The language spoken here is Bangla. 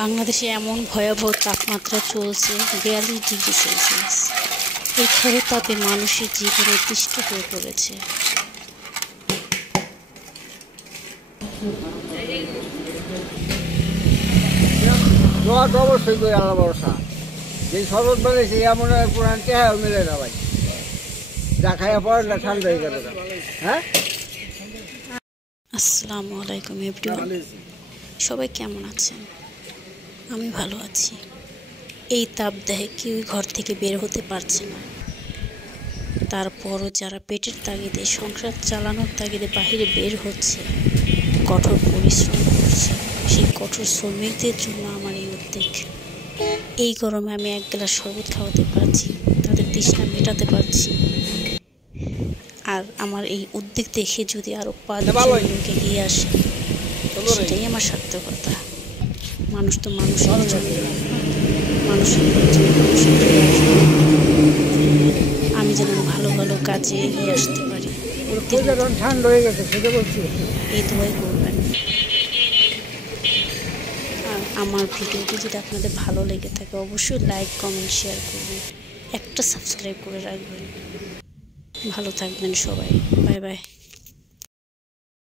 বাংলাদেশে এমন ভয়াবহ তাপমাত্রা চলছে 42 ডিগ্রি সেলসিয়াস। এই খর তাপে মানুষের জীবন অতিষ্ঠ হয়ে পড়েছে। অবশ্যই করে আল্লাহ ভরসা, যে শরৎ বেড়েছে এমন পুরান চেহারা মিলে না ভাই, যা খাইয়া পড়ে না ঠান্ডা হয়ে গেল। হ্যাঁ, আসসালামু আলাইকুম এভরিওয়ান, সবাই কেমন আছেন? আমি ভালো আছি। এই তাপ দেখে কেউই ঘর থেকে বের হতে পারছে না। তারপরও যারা পেটের তাগিদে, সংসার চালানোর তাগিদে বাহিরে বের হচ্ছে, কঠোর পরিশ্রম করছে, সেই কঠোর শ্রমিকদের জন্য আমার এই উদ্যোগ। এই গরমে আমি এক গ্লাস শরবত খাওয়াতে পারছি, তাদের তৃষ্ণা মেটাতে পারছি। আর আমার এই উদ্যোগ দেখে যদি আরও 5 জন লোক এগিয়ে আসে, সেটাই আমার সার্থকতা। মানুষ তো মানুষের জন্য, মানুষের আমি যেন ভালো ভালো কাজে এগিয়ে আসতে পারি। ঠান্ডা হয়ে গেছে সেটা বলছি। এই দোয়াই করবেন। আর আমার ভিডিওটি যদি আপনাদের ভালো লেগে থাকে, অবশ্যই লাইক, কমেন্ট, শেয়ার করবেন, একটা সাবস্ক্রাইব করে রাখবেন। ভালো থাকবেন সবাই, বাই বাই।